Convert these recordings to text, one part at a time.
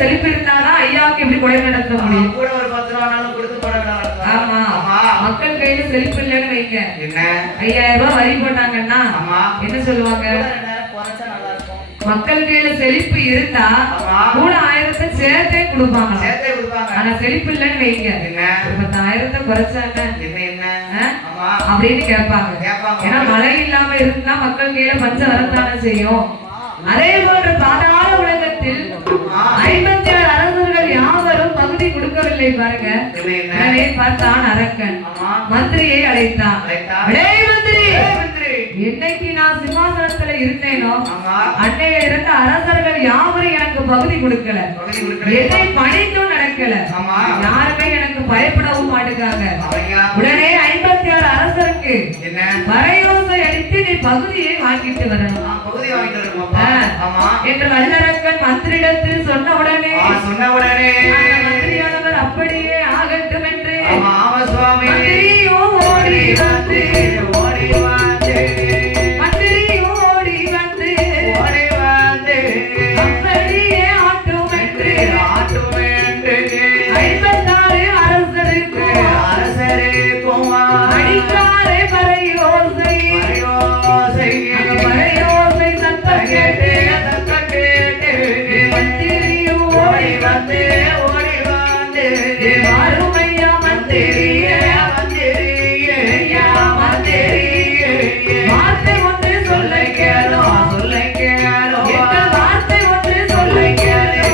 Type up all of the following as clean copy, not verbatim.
செழிப்பு இருந்தாதான் ஐயாவுக்கு எப்படி கொடை நடத்த முடியும். கூட ஒரு 10 ரூபானாலும் கொடுத்து கொடை நடத்தலாம். ஆமா, மக்கள் கையில செழிப்பு இல்லைன்னு வைங்க, என்ன 5000 ரூபாய் வரி போட்டாங்கன்னா என்ன சொல்லுவாங்க? மக்கள் கையில செழிப்பு இருந்தா கூட 1000 சேர்த்தே கொடுப்பாங்க. ஆனா செழிப்பு இல்லைன்னு வைங்க, 10,000 குறைச்சாங்க அப்படின்னு கேட்பாங்க. ஏன்னா மழை இல்லாம இருந்தா மக்கள் கையில பஞ்சம் வரத்தானே செய்யும். அதே போன்ற பாதாள உலகத்தில் 56 அரசர்கள் யாவரும் பகுதி கொடுக்கவில்லை பாருங்க. எனவே பார்த்தான் அரக்கன் மந்திரியை அழைத்தான். என்னைக்கு நான் சிம்மாசனத்துல இருந்தேனோ அன்னையில இருந்த அரசர்கள் யாவரும் எனக்கு பகுதி கொடுக்கல, எதை பணிந்தும் நடக்கல, யாருமே எனக்கு பயப்படவும் மாட்டுக்காங்க. உடனே 56 அரசருக்கு வரையோசை அடித்து நீ பகுதியை வாங்கிட்டு வரணும் என்று வல்லரக்கன் மந்திரிடத்தில் சொன்ன உடனே மந்திரியானவர் அப்படியே ஆகட்டும் என்று மந்திரியோ ஓடி வந்து அப்படியே ஆட்டும் என்று 56 அரசருக்கும் அடிக்காரே பறையோசை சத்தம் கேட்டு மந்திரியோ ஓடி வந்து அருமையா மந்திரியே வார்த்தை ஒன்று சொல்ல கேளோ வார்த்தை ஒன்று சொல்ல கேளோ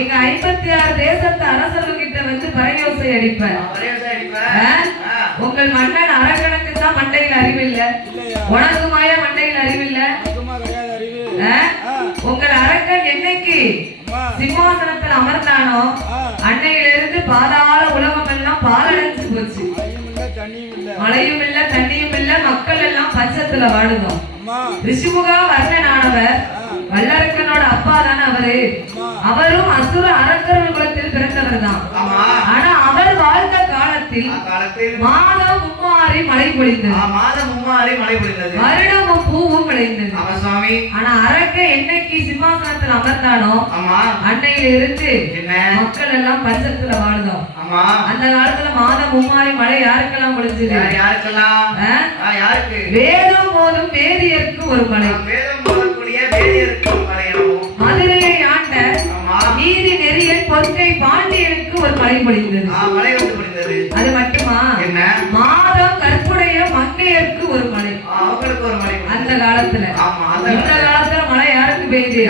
எங்க 56 தேசத்து அரசர்கிட்ட வந்து பறையோசை அடிப்பேன். உங்கள் மன்னன் அரக்கனுக்கு தான் மண்டையில் அறிவில்லை, உனக்கு மாய மண்டையில் அறிவில்லை. உங்கள் அரக்கன் என்னைக்கு சிம்மாசனத்தில் அமர்ந்தானோ அன்னையிலிருந்து பாதாள உலகம் எல்லாம் பாலடைஞ்சு போச்சு. மழையும் இல்ல, தண்ணியும் இல்ல, மக்கள் எல்லாம் பஞ்சத்துல வாடுதோம். ரிஷிமுகா வர்ணனானவர் வல்லரக்கனோட அப்பா தானே அவரு. அவரும் அசுர அரக்கர்கள் குலத்தில் பிறந்தவர் தான். ஆனா அவர் வாழ்ந்த காலத்தில் மாதம் 3 மழை பொழிந்தது, வருடமும் பூவும் விளைந்தது. ஆனா அரக்க என்னைக்கு சிம்மாசனத்தில் அமர்ந்தானோ அன்னையில இருந்து மக்கள் எல்லாம் பஞ்சத்துல வாழுதோம். அந்த காலத்துல மாதம் 3 மழை யாருக்கெல்லாம் பொழிஞ்சது? வேதம் போதும் வேதியருக்கு ஒரு மழை. மதுரையை ஆண்ட நீதி நெறியன் பொற்கை பாண்டியனுக்கு ஒரு மழை பொழிந்தது. அது மட்டுமா, மாதம் கற்புடைய மங்கையருக்கு ஒரு மழை. அந்த காலத்துல இந்த காலத்துல மழை யாருக்கு பெய்யுது?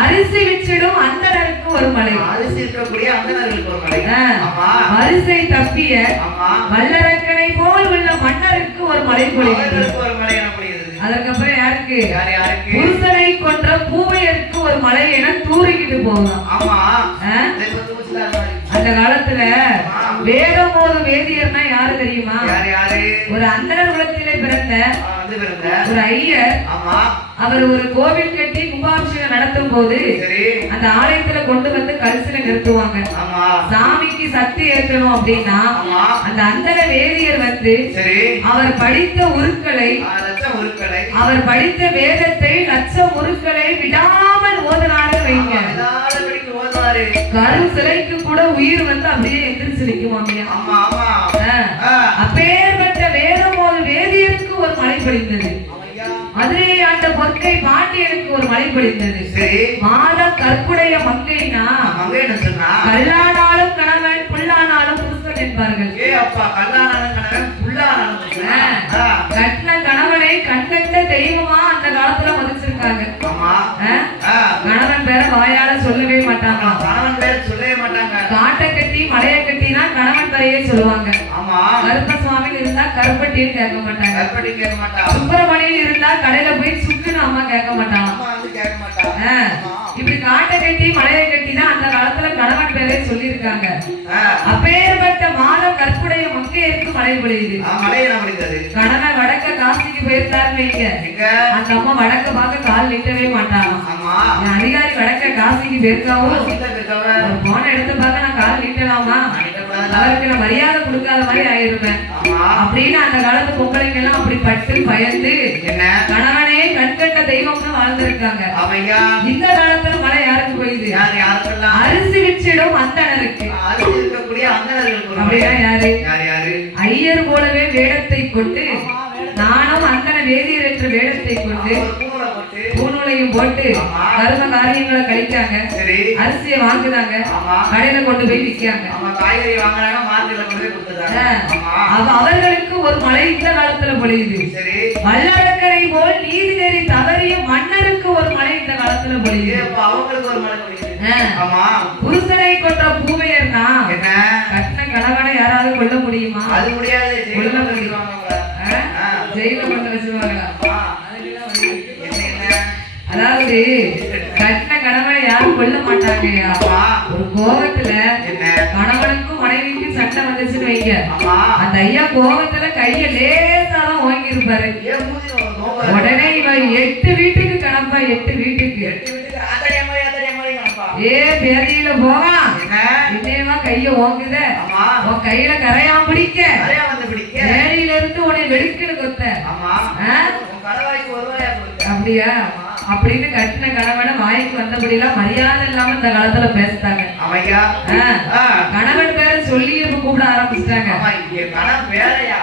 அரிசி விச்சிடும் அந்தனருக்கு ஒரு மழை. வரிசை தப்பிய வல்லரக்கனை போல் உள்ள மன்னருக்கு ஒரு மழை பொழிந்தது. அதுக்கப்புறம் யாருக்கு? புருஷனை கொன்ற பூவையருக்கு ஒரு மழை என தூரிக்கிட்டு போகலாம். அந்த காலத்துல வேதம் போதும் வேதியர்னா யாரு தெரியுமா? ஒரு அந்தனர் குலத்திலே பிறந்த ஒரு ஐயர். அவர் ஒரு கோவில் கட்டி கும்பாபிஷேகம் நடத்தும் போது அந்த ஆலயத்துல கொண்டு வந்து கரிசனை நிறுத்துவாங்க. சாமிக்கு சக்தி ஏற்றணும் அப்படின்னா அந்த அந்தர வேதியர் வந்து அவர் படித்த உருக்களை, அவர் படித்த வேதத்தை லட்சம் உருக்களை விடாமல் ஓதுற கரு சிலைக்கு கூட உயிர் வந்து அப்படியே எந்திரிச்சு நிக்குமாமியா. ஆமா ஆமா அப்பேற்பட்ட வேதமோது வேதியருக்கு ஒரு மழை பொழிந்தது. ஆமையா. மதுரையை ஆண்ட பொற்கை பாண்டியனுக்கு ஒரு மழை பொழிந்தது. சரி. மாத கற்புடைய மங்கைனா மங்கை என்ன சொன்னா? கல்லானாலும் கணவன் புல்லானாலும் புருஷன் என்பார்கள். ஏ அப்பா, கல்லானாலும் கணவன் புல்லானாலும் புருஷன். கட்டின கணவனை கண்கண்ட தெய்வமா அந்த காலத்துல மதிச்சிருக்காங்க. ஆமா. கணவன் பேர வாயால சொல்லவே மாட்டாங்க. கணவன் பேர் சொல்லவே மாட்டாங்க. காட்டை கட்டி மலையை கட்டினா கணவன் பேரையே சொல்லுவாங்க. ஆமா. கருப்பசுவாமி இருந்தா கருப்பட்டின்னு கேட்க மாட்டாங்க. கற்பட்டி கேட்க மாட்டா. சுப்பிரமணியன் இருந்தா கடையில போய் சுக்குன்னு அம்மா கேட்க மாட்டாங்க. அம்மா வந்து கேட்க மாட்டா. இப்படி காட்டை கட்டி மலையை கட்டி தான் அந்த காலத்துல கணவன் பேரே சொல்லியிருக்காங்க. அப்பேற்பட்ட மாத கற்புடைய மங்கையருக்கு மழை பொழியுது. மழை என்ன முடிந்தது? கணவன் வடக்க காசிக்கு போயிருந்தாருன்னு வைங்க. எங்க? அந்த அம்மா வடக்க பார்க்க கால் நீட்டவே மாட்டாங்க. ஆமா. என் அதிகாரி வடக்க காசிக்கு போயிருக்காவும் சீதா இருக்கவ. ஒரு போன இடத்த பார்க்க நான் கால் நீட்டலாமா? நீட்டக்கூடாது. அவருக்கு நான் மரியாதை கொடுக்காத மாதிரி ஆயிருப்பேன் ஆமா. அப்படின்னு அந்த காலத்து பொம்பளைங்க எல்லாம் அப்படி பட்டு பயந்து என்ன? கணவனே கண்கண்ட தெய்வம்னு வாழ்ந்திருக்காங்க. ஆமையா. இந்த காலத்துல மழை யாருக்கு போயுது? யார் யாருக்கெல்லாம்? அரிசி விச்சிடும் அந்தணருக்கு. அரிசி இருக்கக்கூடிய அந்தணர்களுக்கு. அப்படின்னா யாரு? யார் யாரு? ஐயர் போலவே வேடத்தை கொண்டு நானும் அந்தன வேதியர் என்ற வேடத்தை கொண்டு ஒரு பூணூலை போட்டு பூநூலையும் போட்டு கர்ம காரியங்களை கழிக்காங்க. சரி. அரிசியை வாங்குறாங்க, ஆமா. கடையில கொண்டு போய் விற்காங்க. ஆமா. காய்கறி வாங்குறாங்க, மார்க்கெட்ல கொண்டு போய் கொடுத்துறாங்க. ஆமா. அவர்களுக்கு ஒரு மழை இந்த காலத்துல பொழியுது. சரி. வல்லரக்கரை போல் நீதி நெறி தவறிய மன்னருக்கு ஒரு மழை இந்த காலத்துல பொழியுது. அப்ப அவங்களுக்கு ஒரு மழை பொழியுது. ஆமா. புருஷனை கொன்ற பூவையர்னா என்ன? கட்டின கணவனை யாராவது கொல்ல முடியுமா? அது முடியாது. கொல்ல ஜெயில முடியுமா? வச்சிருவாங்க. ஜெயில கொண்டு வச்சிருவாங்களா? என்ன என்ன? அதாவது கட்டின கணவனை யாரும் கொல்ல மாட்டாங்கய்யா. ஆமா. ஒரு கோபத்துல என்ன? கணவனுக்கும் மனைவிக்கும் சண்டை வந்துச்சுன்னு வைங்க. ஆமா. அந்த ஐயா கோபத்துல கைய லேசாதான் ஓங்கி இருப்பாரு. ஏன் மூஞ்சி நோக்க? உடனே இவன் 8 வீட்டுக்கு கணப்பா, 8 வீட்டுக்கு. ஆத்தடியா மாதிரி கணப்பா. ஏ பேதியில போவா என்ன? இன்னேமா கைய ஓங்குத. ஆமா. உன் கையில கரையான் பிடிக்க நிறையா வந்து பிடிக்க. மேடியில இருந்து உன்னை வெடிக்கணும் கொத்த. ஆமா. உன் கடவாய்க்கு ஒரு ரூபாயா கொடுக்க. அப்படியா? அப்படின்னு கட்டின கணவனை வாய்க்கு வந்தபடியெல்லாம் மரியாதை இல்லாம இந்த காலத்துல பேசுறாங்க. ஆமையா. கணவன் பேரை சொல்லி இப்ப கூப்பிட ஆரம்பிச்சுட்டாங்க. ஆமா. இங்க கணவன் வேலையா?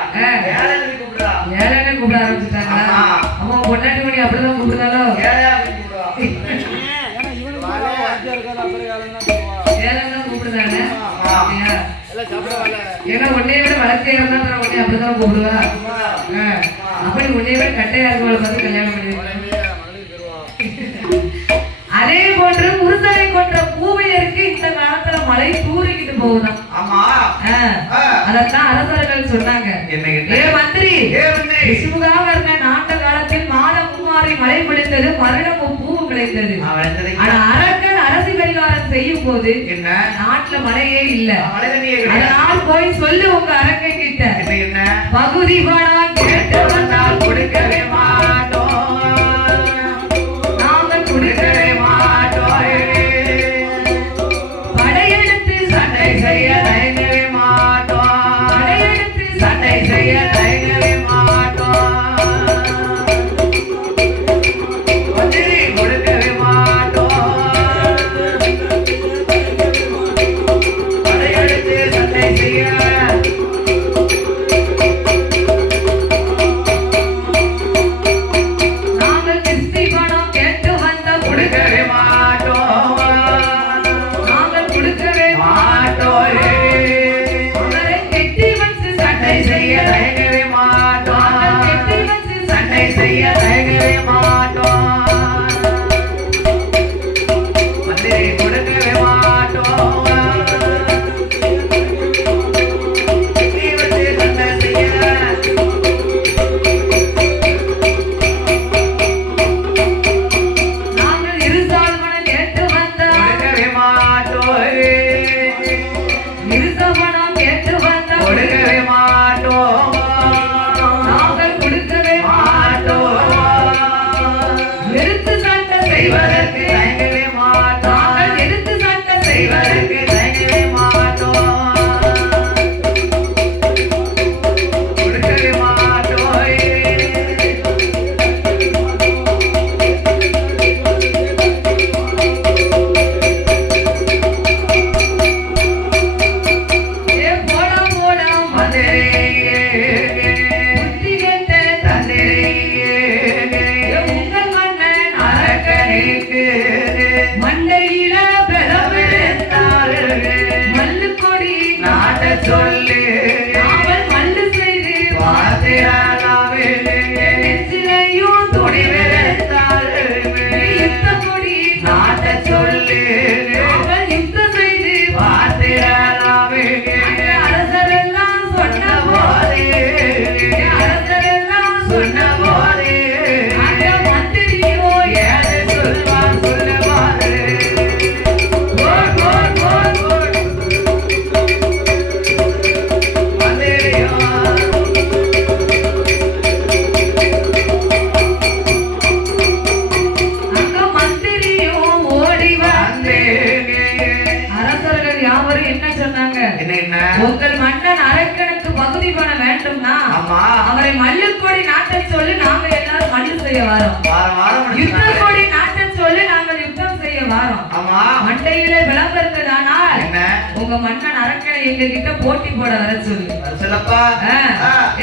வேலைன்னு கூப்பிடுறா. ஏழைன்னு கூப்பிட ஆரம்பிச்சுட்டாங்களா? அவன் பொண்டாட்டி மணி அப்படிதான் கூப்பிடுதாலோ? வேலையா கூப்பிடுவா. ஏழைன்னு கூப்பிடுதானே? அப்படியா? சாப்பிட ஏன்னா உன்னைய விட வளர்ச்சியா இருந்தா உன்னை அப்படிதான் கூப்பிடுவா. அப்படி உன்னைய விட கட்டையா இருக்கவளை பார்த்து கல்யாணம் பண்ணி. அதே போன்று புருஷனை கொன்ற பூவையருக்கு இந்த காலத்துல மழை தூரிக்கிட்டு போகுதான். ஆமா. அதத்தான் அரசர்கள் சொன்னாங்க. ஏ மந்திரி, சிவகாம நாட்ட காலத்தில் மாதம் 3 மழை பொழிந்தது, மரணம் பூ விளைந்தது. ஆனா அரக்கன் அரசு பரிகாரம் செய்யும் போது என்ன நாட்டுல மழையே இல்ல. அதனால் போய் சொல்லு உங்க அரக்கன் கிட்ட, என்ன பகுதி பணம் கேட்டு வந்தால் கொடுக்கவே மாட்டோம், நாம கொடுக்கவே மாட்டோம், படையெடுத்து சண்டை செய்ய தயங்கவே மாட்டோம், படையெடுத்து சண்டை செய்ய தயங்கவே மாட்டோம், மந்திரி கொடுக்கவே மாட்டோம், படையெடுத்து சண்டை செய்ய நாங்கள் கிஸ்தி பணம் கேட்டு வந்த கொடுக்கவே மாட்டோம், நாங்கள் கொடுக்கவே மாட்டோம், அவரை கெட்டி வச்சு சண்டை செய்ய தயங்கவே மாட்டோம், கெட்டி வச்சு சண்டை செய்ய தயங்கவே மாட்டோம், மந்திரி கொடுக்கவே மாட்டோம், வெற்றி வச்சு சண்டை செய்ய நாங்கள் இருசால் மனம் மண்டையில பெறவிருந்தாள் மல்லு கொடி நாட்ட சொல்லு அவள் மல்லு செய்து பாத்திராளாவே நெஞ்சிலையும் துணிவிருந்தாள் யுத்த கொடி நாட்ட சொல்லு அவள் யுத்தம் செய்து பாத்திராளாவே அரசரெல்லாம் சொன்ன போதே அரசரெல்லாம் சொன்ன போதே அந்த மந்திரியோ ஏது சொல்வார் சொல்லுவாரு கோட் கோட் கோட் கோட் மந்திரியோ அங்க மந்திரியும் ஓடி வந்து அரசர்கள் யாவரும் என்ன சொன்னாங்க? என்ன உங்கள் மன்னன் அரக்கனுக்கு பகுதி பண்ண வேண்டும்னா ஆமா அவரை மல்லுக்கொடி நாட்ட சொல்லி நாங்க எல்லாரும் மல்லு செய்ய வாரோம். வாரம் வாரம் யுத்த முடிச்சாங்க. கொடி நாட்ட சொல்லி நாங்கள் யுத்தம் செய்ய வாரோம். ஆமா மண்டையில விளம்பரத்துதானால் என்ன உங்க மன்னன் அரக்கனை எங்க கிட்ட போட்டி போட வர சொல்லு. சொல்லப்பா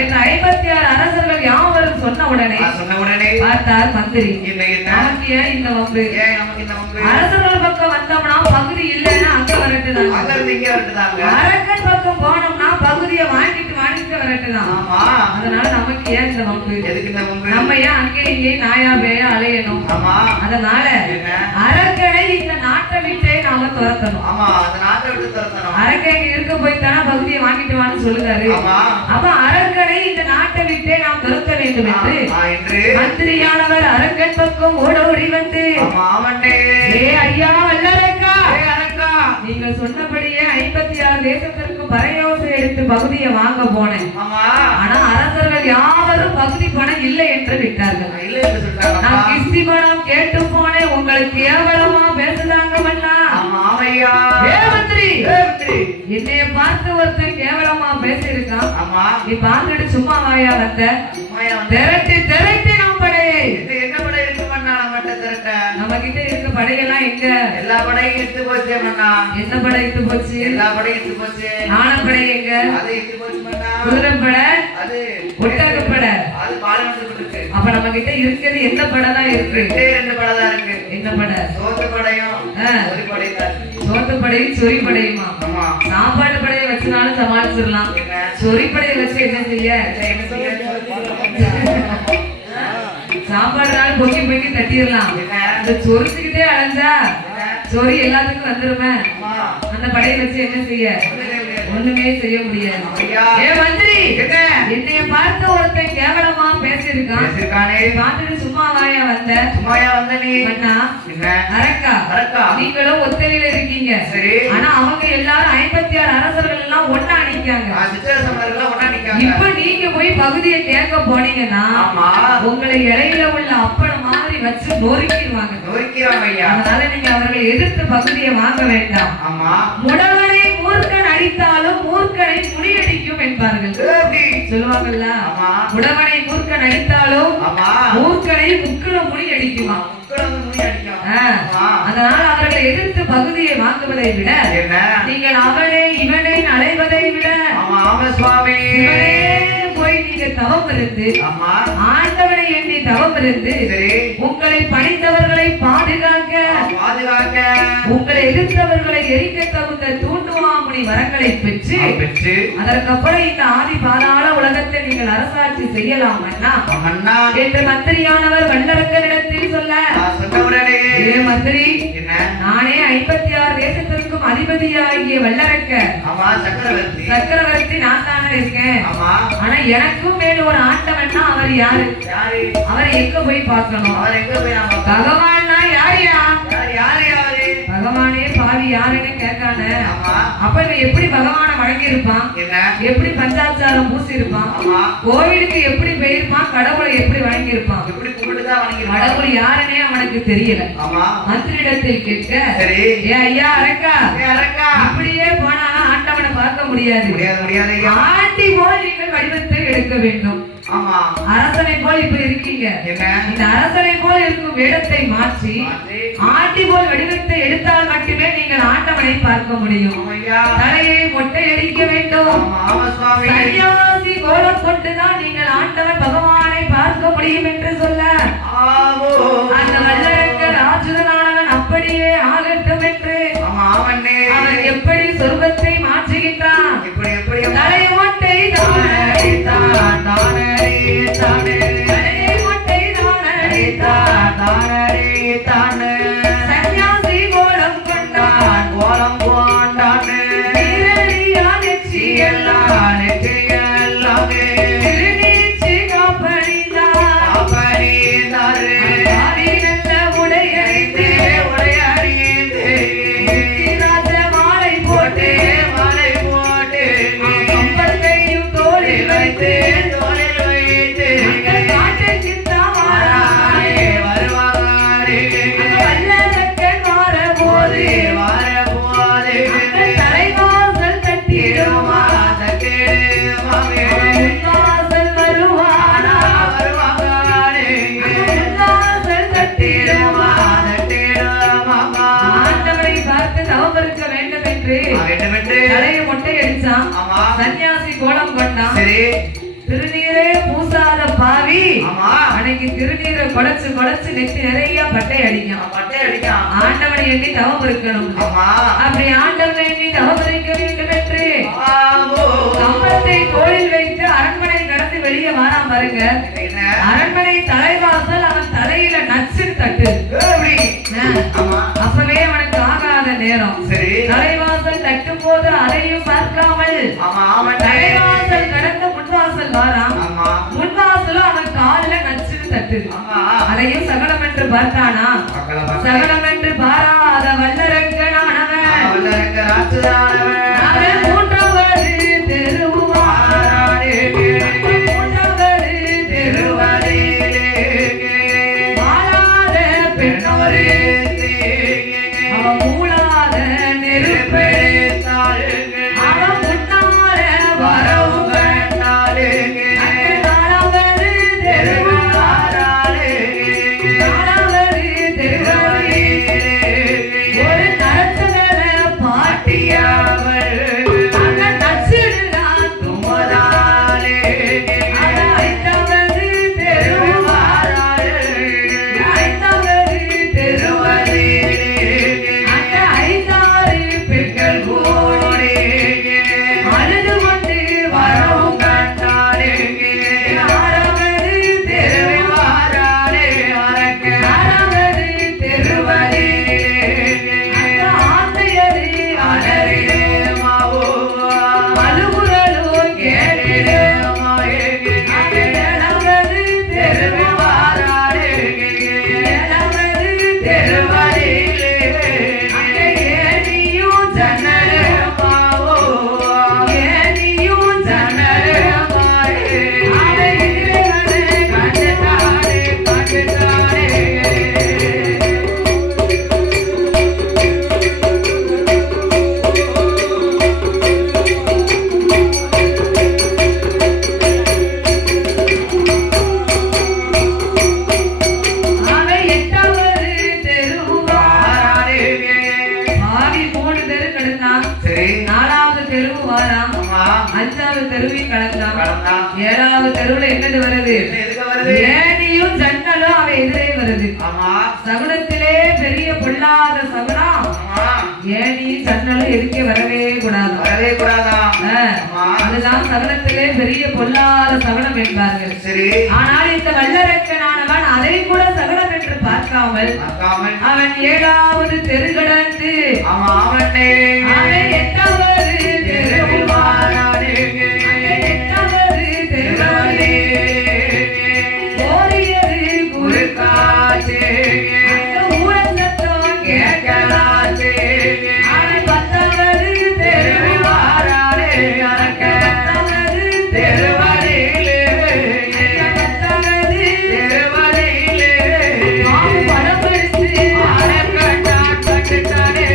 எங்க 56 அரசர்கள் யாவரும் சொன்ன உடனே சொன்ன உடனே பார்த்தார் மந்திரி. என்ன நமக்கு ஏன் இந்த வம்பு? ஏன் நமக்கு இந்த வம்பு? அரசர்கள் பக்கம் வந்தோம்னா பகுதி இல்லைன்னா அங்க வரட்டுதான். அங்க இருந்து இங்க வந்துட்டாங்க. அரக்கன் பக்கம் போனோம்னா பகுதியை வாங்கிட்டு வரட்டுதான். ஆமா அதனால நமக்கு ஏன் இந்த வம்பு? எதுக்கு இந்த வம்பு? நம்ம ஏன் அங்கே இங்கே நாயா பேயா அலையணும்? ஆமா அதனால என்ன? அரக்கனை இந்த நாட்டை விட்டே நாம துரத்தணும். ஆமா அந்த நாட்டை விட்டு துரத்தணும். அரக்கன் இங்க இருக்க போய்த்தானா பகுதியை வாங்கிட்டு வான்னு சொல்லுறாரு. ஆமா அப்ப அரக்கனை இந்த நாட்டை விட்டே நாம் துரத்த வேண்டும் என்று என்று மந்திரியானவர் அரக்கன் பக்கம் ஓடோடி வந்து ஆமா ஆமண்டே ஏ ஐயா வல்லரக்கா அரக்கா நீங்கள் சொன்னபடியே 56 தேசத்திற்கு பறையோசை எடுத்து பகுதியை வாங்க போனேன். ஆமா ஆனா அரசர்கள் யாவரும் பகுதி பணம் இல்லை என்று விட்டார்கள். இல்ல என்று சொல்றாங்க. நான் கிஸ்தி பணம் கேட்டு போனேன். உங்களுக்கு கேவலமா பேசுதாங்க மன்னா. ஆமா ஆமையா ஏ மந்திரி மந்திரி என்னைய பார்த்து ஒருத்தன் கேவலமா பேசியிருக்கான். ஆமா நீ பார்த்துட்டு சும்மா வாயா வந்த? சும்மாயா வந்து திரட்டி திரட்டி நாம் படையை என்ன படை இருக்கு மண்ணா நம்மகிட்ட திரட்ட நம்ம கிட்ட இருக்க படையெல்லாம் எங்க? எல்லா படையும் இட்டு போச்சு மண்ணா. என்ன படை இட்டு போச்சு? எல்லா படையும் இட்டு போச்சு. ஆனப்படை எங்க? அது இட்டு போச்சு மண்ணா. குதிரைப்படை அது ஒட்டகப்படை. அது பாலமரத்துக்கு இருக்கு. அப்ப நம்ம கிட்ட இருக்கிறது எந்த படை தான் இருக்கு? ரெண்டு படை தான் இருக்கு. என்ன படை? சோத்து படையும் ஒரு படை தான் இருக்கு. சோத்து படையும் சொறி படையுமா? ஆமா சாப்பாடு படையை வச்சுனாலும் சமாளிச்சிடலாம். என்ன சொறி படையை வச்சு என்ன செய்ய? என்ன செய்ய? சாப்பாடுனாலும் பொங்கி பொங்கி தட்டிடலாம். அந்த சொரிச்சுக்கிட்டே அலைஞ்சா சொறி எல்லாத்துக்கும் வந்துருமே. ஆமா அந்த படையை வச்சு என்ன செய்ய? ஒண்ணுமே செய்ய முடியாது. ஏ மந்திரி என்னைய பார்த்து ஒருத்தன் கேவலமா பேசியிருக்கான். பேசிருக்கானே. பார்த்துட்டு சும்மா வாயா வந்த? சும்மாயா வந்த நீ? அண்ணா என்ன அரக்கா அரக்கா நீங்களும் ஒத்தையில இருக்கீங்க. சரி ஆனா அவங்க எல்லாரும் 56 அரசர்கள் எல்லாம் ஒண்ணா நிக்காங்க. சித்திரசமர்கள் ஒண்ணா நிக்காங்க. இப்ப நீங்க போய் பகுதியை கேட்க போனீங்கன்னா ஆமா உங்களை இடையில உள்ள அப்பளம் மாதிரி வச்சு நொறுக்கிடுவாங்க. நோய்க்கிறாங்க ஐயா. அதனால நீங்க அவர்களை எதிர்த்து பகுதியை வாங்க வேண்டாம். ஆமா முடவனை மூர்க்கன் அடித்தாலும் மூர்க்கனை முறியடிக்கும் என்பார்கள். எப்படி? சொல்லுவாங்கல்ல, ஆமா முடவனை மூர்க்கன் அடித்தாலும் ஆமா மூர்க்கனை முக்குல முறியடிக்குமா. முக்கட வந்து முடி அடிக்கும். ஆமா அதனால் அவர்களை எதிர்த்து பகுதியை வாங்குவதை விட என்ன? நீங்கள் அவனை இவனை அலைவதை விட ஆமா ஆமா சுவாமி. இவனே போய் நீங்க தவம் இருந்து ஆமா ஆண்டவனை எண்ணி தவம் இருந்து சரி உங்களை பணித்தவர்களை பாதுகாக்க பாதுகாக்க உங்களை எதிர்த்தவர்களை எரிக்க தகுந்த தூண்டுவாமுனி வரங்களை பெற்று பெற்று அதற்கப்புறம் இந்த ஆதி பாதாள உலகத்தை நீங்கள் அரசாட்சி செய்யலாம் அண்ணா அண்ணா என்று மந்திரியானவர் வல்லரக்கனிடத்தில் சொல்ல சொன்ன உடனே ஏ மந்திரி என்ன? நானே 56 தேசத்திற்கும் அதிபதியாகிய வல்லரக்க ஆமா சக்கரவர்த்தி. சக்கரவர்த்தி நான் தானே இருக்கேன். ஆமா ஆனா எனக்கும் மேல் ஒரு ஆண்டவன்னா அவர் யாரு? யாரு? அவரை எங்க போய் பார்க்கணும்? அவர் எங்க போய் நாம பகவான்னா யாரியா? யாரு யாரு? பகவானே பாவி யாருன்னு கேட்கானே. ஆமா அப்ப இவன் எப்படி பகவானை வணங்கி இருப்பான்? என்ன? எப்படி பஞ்சாச்சாரம் பூசி இருப்பான்? ஆமா கோவிலுக்கு எப்படி போயிருப்பான்? கடவுளை எப்படி வணங்கி இருப்பான்? எப்படி கும்பிட்டுதான் வணங்கிருக்கான். கடவுள் யாருன்னே அவனுக்கு தெரியல. ஆமா மந்திரிடத்தில் கேட்க சரி ஏ ஐயா அரக்கா அரக்கா இப்படியே போனா ஆண்டவனை பார்க்க முடியாது. முடியாது முடியாது ஐயா. ஆண்டி போல் நீங்கள் வடிவத்தை எடுக்க வேண்டும். ஆமா அரசனை போல் இப்ப இருக்கீங்க. என்ன? இந்த அரசனை போல் இருக்கும் வேடத்தை மாற்றி மாற்றி ஆண்டி போல் வடிவத்தை எடுத்தால் மட்டுமே நீங்கள் ஆண்டவனை பார்க்க முடியும். ஐயா. தலையை மொட்டை அடிக்க வேண்டும். ஆமா ஆமா சுவாமி. சன்னியாசி கோலம் கொண்டுதான் நீங்கள் ஆண்டவன் பகவானை பார்க்க முடியும் என்று சொல்ல ஆவோ அந்த வல்லரக்கர் ஆச்சுதனானவன் அப்படியே மாமா ஆண்டவரை பார்த்து தவம் இருக்க வேண்டும் என்று வேண்டுமென்று தலையை மொட்டை அடிச்சான். ஆமா சன்னியாசி கோலம் கொண்டான். சரி திருநீரே பூசாத பாவி ஆமா அன்னைக்கு திருநீரை குடைச்சு குடைச்சு நெத்தி நிறைய பட்டை அடிக்கும். பட்டை அடிக்கான் ஆண்டவனை எண்ணி தவம் இருக்கணும். ஆமா அப்படி ஆண்டவனை எண்ணி தவம் இருக்க வேண்டும் என்று ஆமோ கம்பளத்தை தோளில் வைத்து அரண்மனை கடந்து வெளியே வாராம் பாருங்க. என்ன அரண்மனை தலைவாசல் அவன் தலையில நச்சு தட்டு. எப்படி ஆமா அப்பவே அவனுக்கு ஆகாத நேரம். சரி தலைவாசல் தட்டும் போது அதையும் பார்க்காமல் ஆமா அவன் தலைவாசல் கடந்து முன்வாசல் வாராம். ஆமா முன்வாசலும் அவன் காலில நச்சு தட்டு. ஆமா அதையும் சகலம் என்று பார்த்தானா? பக்கல சகலம் என்று பாராத வல்லரங்கனானவன் வல்லரங்க ராஜானவன் அவன் மூன்றாவது தெருவாரே. மூன்றாவது தெருவாரே. வாழாத பெண்ணோரே அவன் மூளாத நெருப்பே. அவன் முன்னால வரவும் நாலாவது தெருவாரே. நாலாவது தெருவாரே. ஒரு நரச்சகல பாட்டியாவள் அங்க நச்சிடுதான் துமதாலே. அங்க ஐந்தாவது தெருவாரே. ஐந்தாவது தெருவாரே. அங்க ஐந்தாறு பெண்கள் கூடி அழுது கொண்டு வரவும் கண்டாலே. ஆறாவது தெருவாரே. ஆறாவது தெருவாரே. அங்க ஆந்தையரு அலறிலே அழுகுரலோ கேட்டிலே. அங்க ஏழாவது தெருவாரே. ஏழாவது தெருவாரே. அங்க ஏனியும் ஜன்னலுமாவோ. ஏனியும் ஜன்னலுமாயே. அட இறைவனே கண்டுட்டானே கண்டுட்டானே. அவன் எட்டாவது தெருவாரே. பாவி மூணு தெரு கடந்தான். சரி நாலாவது தெருவு வாராம். ஆமா அஞ்சாவது தெருவையும் கடந்தான். கடந்தான் ஏழாவது தெருவுல என்னது வருது? எதுக்கு வருது ஏனியும் ஜன்னலும் அவன் எதிரே வருது. ஆமா சகுனத்திலே பெரிய பொல்லாத சகுனம். ஆமா ஏனியும் ஜன்னலும் எதுக்கே வரவே கூடாது. வரவே கூடாதா ஆமா அதுதான் சகுனத்திலே பெரிய பொல்லாத சகுனம் என்பார்கள். சரி ஆனால் இந்த வல்லரக்கனானவன் அதை கூட சகுனம் என்று பார்க்காமல் மறக்காமல் அவன் ஏழாவது தெரு கடந்து ஆமா அவனே அவன் எட்டாவது தெருவாரே. எட்டாவது தெருவாரே. ஓடியது குறுக்காச்சு. அங்க ஊரன் சத்தம் கேட்கலாச்சு. அவன் பத்தாவது தெருவாரே. பத்தாவது தெருவாரே. பத்தாவது தெருவாரே. பாம்பு படம் பிடிச்சு கட்டுட்டானே.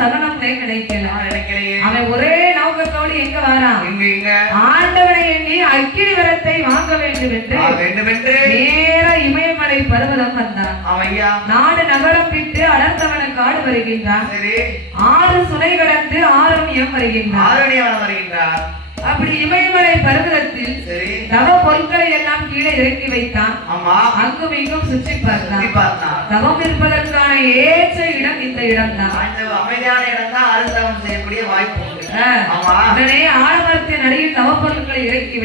சகனம்னே நினைக்கல. நினைக்கலையே. அவன் ஒரே நோக்கத்தோடு எங்க வாரான்? இங்க ஆண்டவனை எண்ணி அக்கினி வரத்தை வாங்க வேண்டும் என்று நேர இமயமலை பர்வதம் வந்தான். ஐயா நாடு நகரம் விட்டு அடர்ந்தவன காடு வருகின்றான். 6 சுனை கடந்து ஆரண்யம் வருகின்றான். அப்படி இமயமலை பர்வதத்தில் தவ பொருட்களை எல்லாம் கீழே இறக்கி வைத்தான். அங்கும் இங்கும் சுற்றி பார்த்தான். தவம் இருப்பதற்கான ஏற்ற இடம் இந்த இடம் தான். அமைதியான இடம் தான் அருந்தவம் செய்யக்கூடிய வாய்ப்பு உண்டு. உடனே ஆலமரத்தின் அடியில் தவ பொருட்களை இறக்கி